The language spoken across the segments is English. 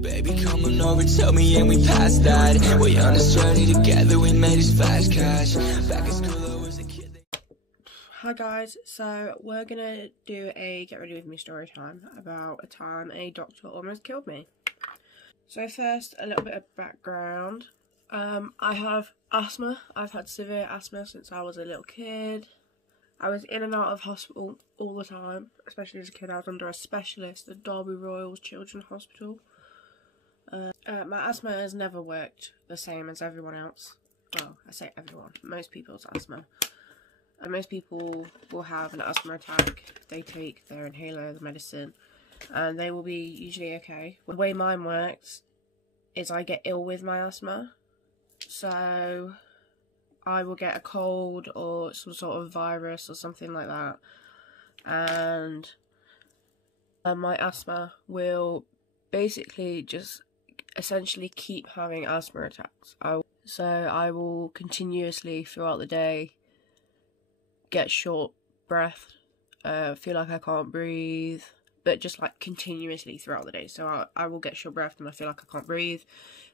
Baby, come on over, tell me, and we past that. We're on this journey together, we made this fast cash. Back in school, I was a kid. Hi guys, so we're gonna do a get ready with me story time about a time a doctor almost killed me. So first, a little bit of background. I have asthma. I've had severe asthma since I was a little kid. I was in and out of hospital all the time, especially as a kid. I was under a specialist at Derby Royals Children's Hospital. My asthma has never worked the same as everyone else. Well, I say everyone, most people's asthma. And most people will have an asthma attack if they take their inhaler, the medicine, and they will be usually okay. The way mine works is I get ill with my asthma. So I will get a cold or some sort of virus or something like that, and my asthma will basically just essentially keep having asthma attacks. So I will continuously throughout the day get short breath, feel like I can't breathe, but just like continuously throughout the day. So I will get short breath and I feel like I can't breathe.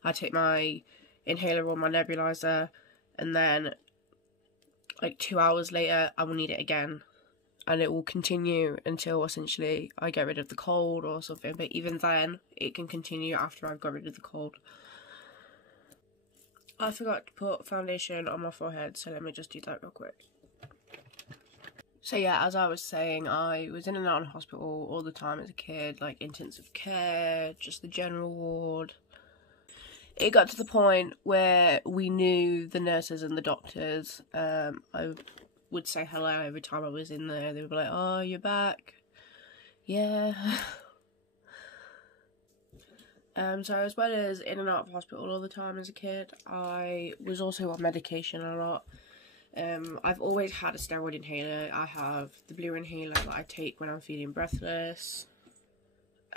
I take my inhaler or my nebulizer, and then like 2 hours later I will need it again, and it will continue until essentially I get rid of the cold or something. But even then it can continue after I've got rid of the cold. I forgot to put foundation on my forehead, so let me just do that real quick. So yeah, as I was saying, I was in and out of hospital all the time as a kid, like intensive care, just the general ward. It got to the point where we knew the nurses and the doctors. I would say hello every time I was in there. They would be like, "Oh, you're back." Yeah. So as well as in and out of hospital all the time as a kid, I was also on medication a lot. I've always had a steroid inhaler. I have the blue inhaler that I take when I'm feeling breathless.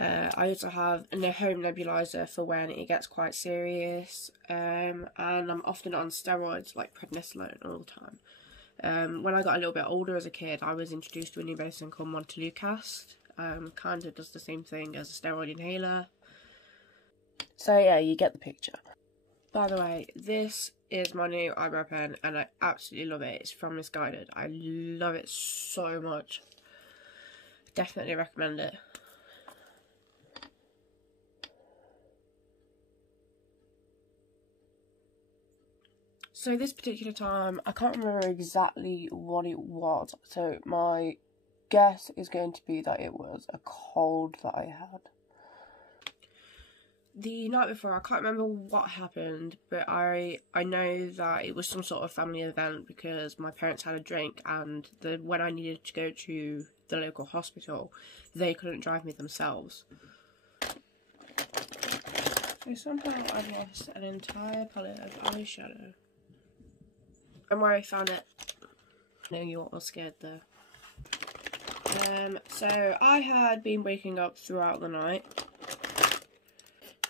I also have a home nebulizer for when it gets quite serious, and I'm often on steroids like prednisolone all the time. When I got a little bit older as a kid, I was introduced to a new medicine called montelukast. Kind of does the same thing as a steroid inhaler. So yeah, you get the picture. By the way, this is my new eyebrow pen and I absolutely love it. It's from Misguided. I love it so much. Definitely recommend it. So this particular time, I can't remember exactly what it was. So my guess is going to be that it was a cold that I had. The night before, I can't remember what happened, but I know that it was some sort of family event because my parents had a drink, and when I needed to go to the local hospital, they couldn't drive me themselves. So somehow I lost an entire palette of eyeshadow. And where I found it. No, you're all scared there. So I had been waking up throughout the night,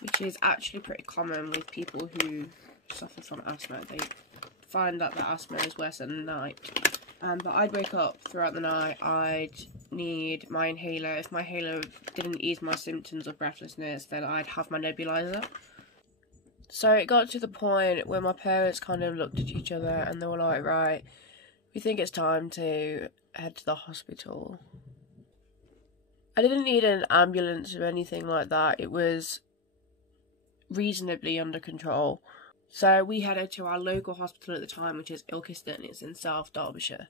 which is actually pretty common with people who suffer from asthma. They find that the asthma is worse at night. But I'd wake up throughout the night, I'd need my inhaler. If my inhaler didn't ease my symptoms of breathlessness, then I'd have my nebulizer. So it got to the point where my parents kind of looked at each other and they were like, right, we think it's time to head to the hospital. I didn't need an ambulance or anything like that. It was reasonably under control. So we headed to our local hospital at the time, which is Ilkeston. It's in South Derbyshire.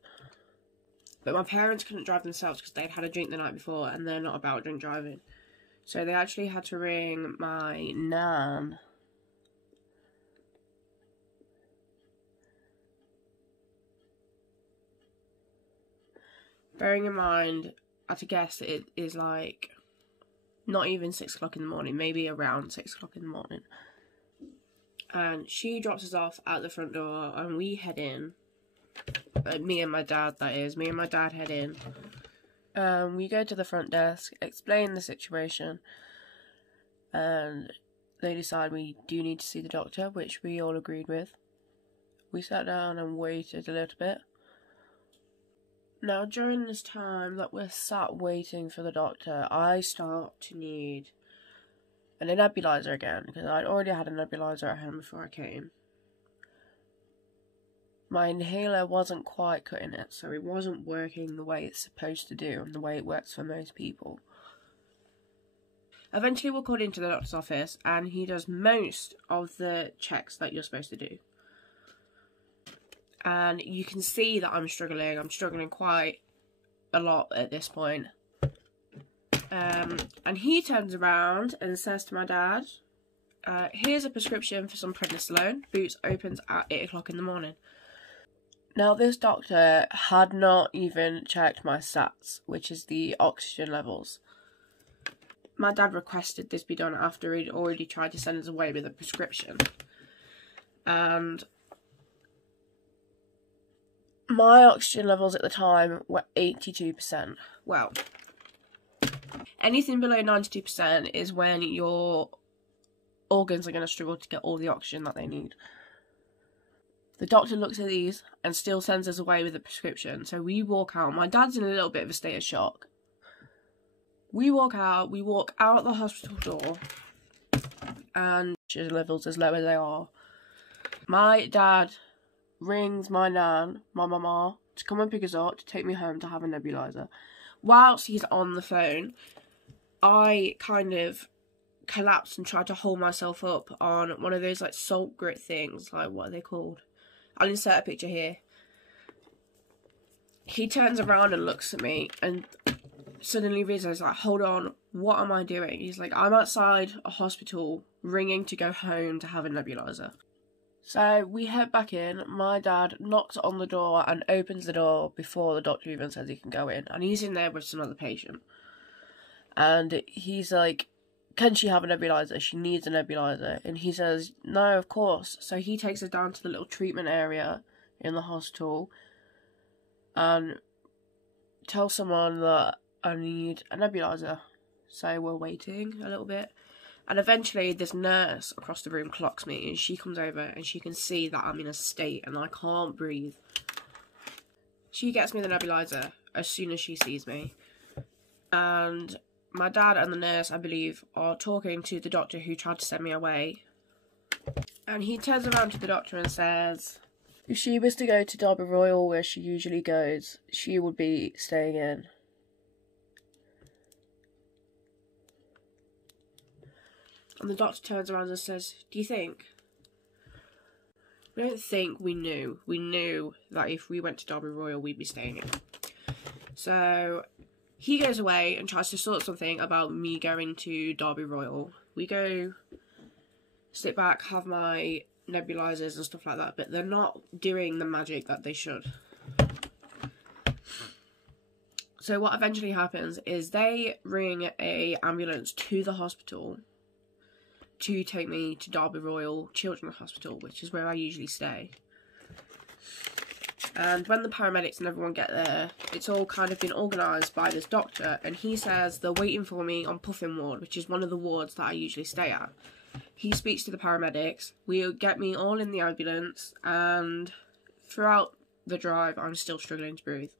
But my parents couldn't drive themselves because they'd had a drink the night before and they're not about drink driving. So they actually had to ring my nan. Bearing in mind, I have to guess it is like not even 6 o'clock in the morning, maybe around 6 o'clock in the morning. And she drops us off at the front door and we head in. Me and my dad, that is. Me and my dad head in. We go to the front desk, explain the situation, and they decide we do need to see the doctor, which we all agreed with. We sat down and waited a little bit. Now, during this time that we're sat waiting for the doctor, I start to need and a nebulizer again, because I'd already had a nebulizer at home before I came. My inhaler wasn't quite cutting it, so it wasn't working the way it's supposed to do and the way it works for most people. Eventually we're called into the doctor's office, and he does most of the checks that you're supposed to do. And you can see that I'm struggling quite a lot at this point. And he turns around and says to my dad, here's a prescription for some prednisolone. Boots opens at 8 o'clock in the morning. Now, this doctor had not even checked my stats, which is the oxygen levels. My dad requested this be done after he'd already tried to send us away with a prescription. And my oxygen levels at the time were 82%. Well, anything below 92% is when your organs are going to struggle to get all the oxygen that they need. The doctor looks at these and still sends us away with a prescription. So we walk out. My dad's in a little bit of a state of shock. We walk out the hospital door, and oxygen levels as low as they are. My dad rings my nan, my mama, to come and pick us up, to take me home to have a nebulizer. Whilst he's on the phone, I kind of collapsed and tried to hold myself up on one of those like salt grit things, like what are they called? I'll insert a picture here. He turns around and looks at me and suddenly realizes, like, hold on, what am I doing? He's like, I'm outside a hospital ringing to go home to have a nebulizer. So we head back in. My dad knocks on the door and opens the door before the doctor even says he can go in. And he's in there with some other patient. And he's like, can she have a nebulizer? She needs a nebulizer. And he says, no, of course. So he takes us down to the little treatment area in the hospital and tells someone that I need a nebulizer. So we're waiting a little bit. And eventually this nurse across the room clocks me, and she comes over and she can see that I'm in a state and I can't breathe. She gets me the nebulizer as soon as she sees me. And my dad and the nurse, I believe, are talking to the doctor who tried to send me away. And he turns around to the doctor and says, if she was to go to Derby Royal where she usually goes, she would be staying in. And the doctor turns around and says, do you think? We don't think, we knew. We knew that if we went to Derby Royal, we'd be staying in. So he goes away and tries to sort something about me going to Derby Royal. We go, sit back, have my nebulizers and stuff like that, but they're not doing the magic that they should. So what eventually happens is they ring a ambulance to the hospital to take me to Derby Royal Children's Hospital, which is where I usually stay. And when the paramedics and everyone get there, it's all kind of been organised by this doctor, and he says they're waiting for me on Puffin Ward, which is one of the wards that I usually stay at. He speaks to the paramedics, we get me all in the ambulance, and throughout the drive I'm still struggling to breathe.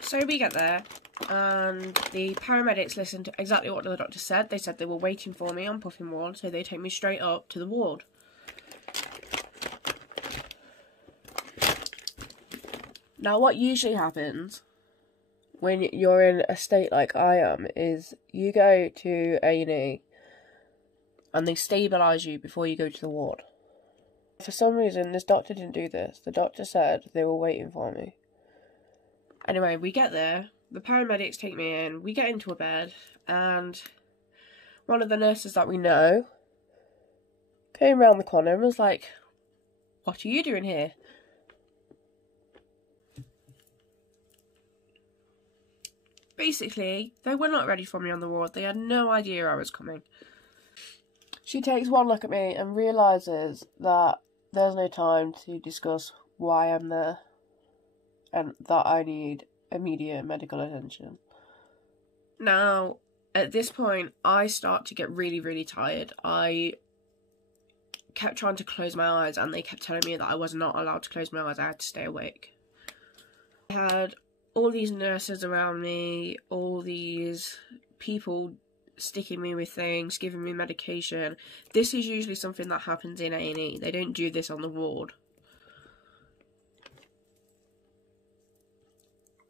So we get there, and the paramedics listen to exactly what the doctor said. They said they were waiting for me on Puffin Ward, so they take me straight up to the ward. Now, what usually happens when you're in a state like I am is you go to A&E and they stabilise you before you go to the ward. For some reason, this doctor didn't do this. The doctor said they were waiting for me. Anyway, we get there, the paramedics take me in, we get into a bed, and one of the nurses that we know came round the corner and was like, what are you doing here? Basically, they were not ready for me on the ward. They had no idea I was coming. She takes one look at me and realises that there's no time to discuss why I'm there and that I need immediate medical attention. Now, at this point, I start to get really, really tired. I kept trying to close my eyes and they kept telling me that I was not allowed to close my eyes. I had to stay awake. I had all these nurses around me, all these people sticking me with things, giving me medication. This is usually something that happens in A&E. They don't do this on the ward.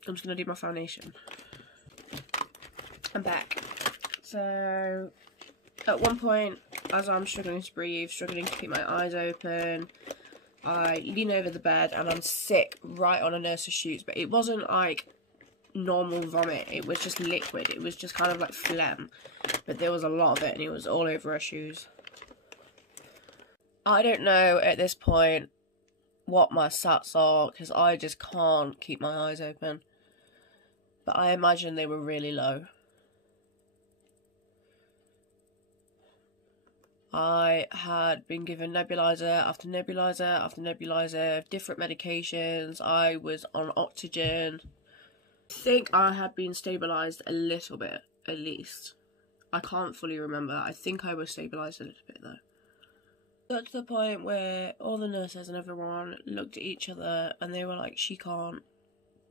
I'm just going to do my foundation. I'm back. So, at one point, as I'm struggling to breathe, struggling to keep my eyes open, I lean over the bed and I'm sick right on a nurse's shoes. But it wasn't like normal vomit, it was just liquid. It was just kind of like phlegm. But there was a lot of it and it was all over her shoes. I don't know at this point what my stats are because I just can't keep my eyes open. But I imagine they were really low. I had been given nebulizer after nebulizer after nebulizer, different medications. I was on oxygen. I think I had been stabilised a little bit, at least. I can't fully remember. I think I was stabilised a little bit though. Got to the point where all the nurses and everyone looked at each other and they were like, she can't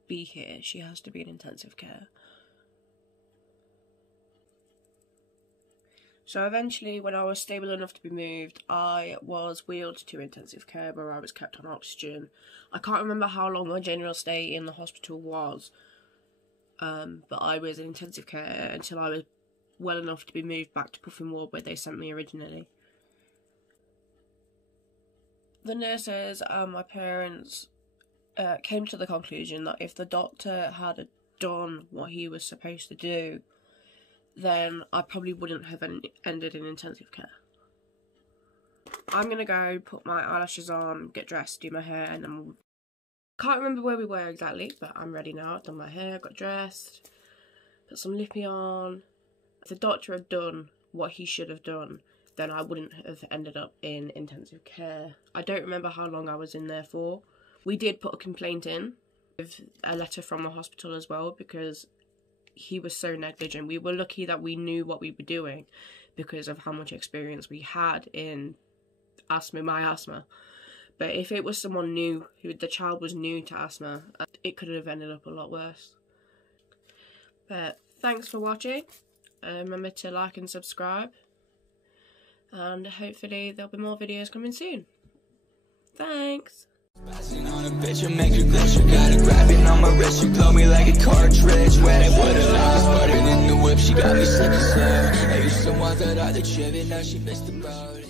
be here, she has to be in intensive care. So eventually, when I was stable enough to be moved, I was wheeled to intensive care where I was kept on oxygen. I can't remember how long my general stay in the hospital was, but I was in intensive care until I was well enough to be moved back to Puffin Ward where they sent me originally. The nurses and my parents came to the conclusion that if the doctor had done what he was supposed to do, then I probably wouldn't have ended in intensive care. I'm gonna go put my eyelashes on, get dressed, do my hair, and then can't remember where we were exactly, but I'm ready now. I've done my hair, got dressed, put some lippy on. If the doctor had done what he should have done, then I wouldn't have ended up in intensive care. I don't remember how long I was in there for. We did put a complaint in with a letter from the hospital as well because he was so negligent. We were lucky that we knew what we were doing because of how much experience we had in my asthma. But if it was someone new, the child was new to asthma, it could have ended up a lot worse. But thanks for watching. Remember to like and subscribe. And hopefully there'll be more videos coming soon. Thanks! Passing on a bitch and make her glitch. You gotta grab it on my wrist. You blow me like a cartridge. When I put her on, started in the whip. She got me sick as hell. I used to want that other chick, and now she missed the boat.